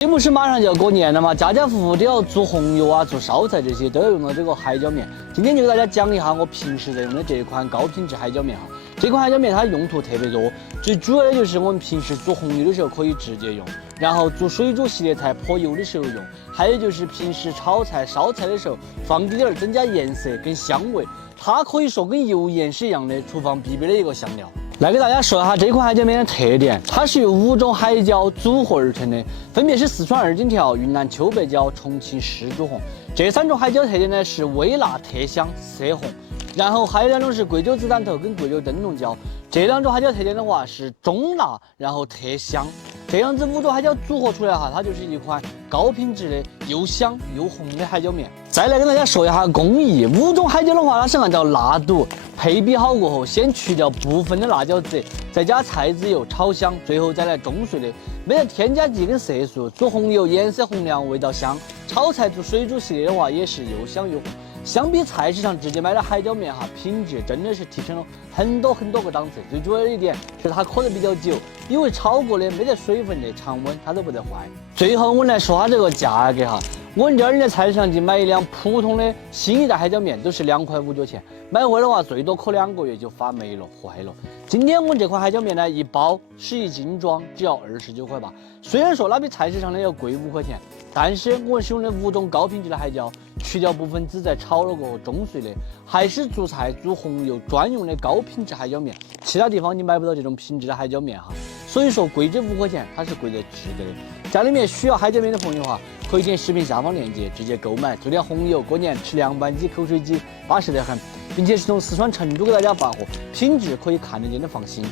节目是马上就要过年了嘛，家家户户都要做红油啊、做烧菜这些，都要用到这个海椒面。今天就给大家讲一下我平时在用的这一款高品质海椒面哈。这款海椒面它用途特别多，最主要的就是我们平时煮红油的时候可以直接用，然后做水煮系列菜泼油的时候用，还有就是平时炒菜、烧菜的时候放滴点儿增加颜色跟香味。它可以说跟油盐是一样的厨房必备的一个香料。来给大家说一下这款海椒面的特点，它是由5种海椒组合而成的，分别是四川二荆条、云南秋白椒、重庆狮子红。这3种海椒特点呢是微辣、特香、色红。然后还有2种是贵州紫檀头跟贵州灯笼椒，这2种海椒特点的话是中辣，然后特香。这样子5种海椒组合出来哈，它就是一款高品质的又香又红的海椒面。再来跟大家说一下工艺，5种海椒的话，它是按照辣度配比好过后，先去掉部分的辣椒籽，再加菜籽油炒香，最后再来中碎的，没得添加剂跟色素。做红油颜色红亮，味道香；炒菜做水煮系列的话，也是又香又红。相比菜市场直接买的海椒面哈，品质真的是提升了很多个档次。最主要的一点是它磕得比较久，因为炒过的没得水分的常温它都不得坏。最后我来说下这个价格哈，我们这儿在菜市场去买一两普通的新一代海椒面都是2块5角钱，买回来的话最多磕2个月就发霉了坏了。今天我们这款海椒面呢，一包11斤装只要29块8，虽然说它比菜市场的要贵5块钱，但是我们使用的5种高品质的海椒，去掉部分籽再炒了过后中碎的，还是做菜煮红油专用的高品质海椒面，其他地方你买不到这种品质的海椒面哈。所以说贵这5块钱它是贵得值得的。家里面需要海椒面的朋友哈，可以点视频下方链接直接购买，做点红油，过年吃凉拌鸡、口水鸡，巴适得很，并且是从四川成都给大家发货，品质可以看得见的放心。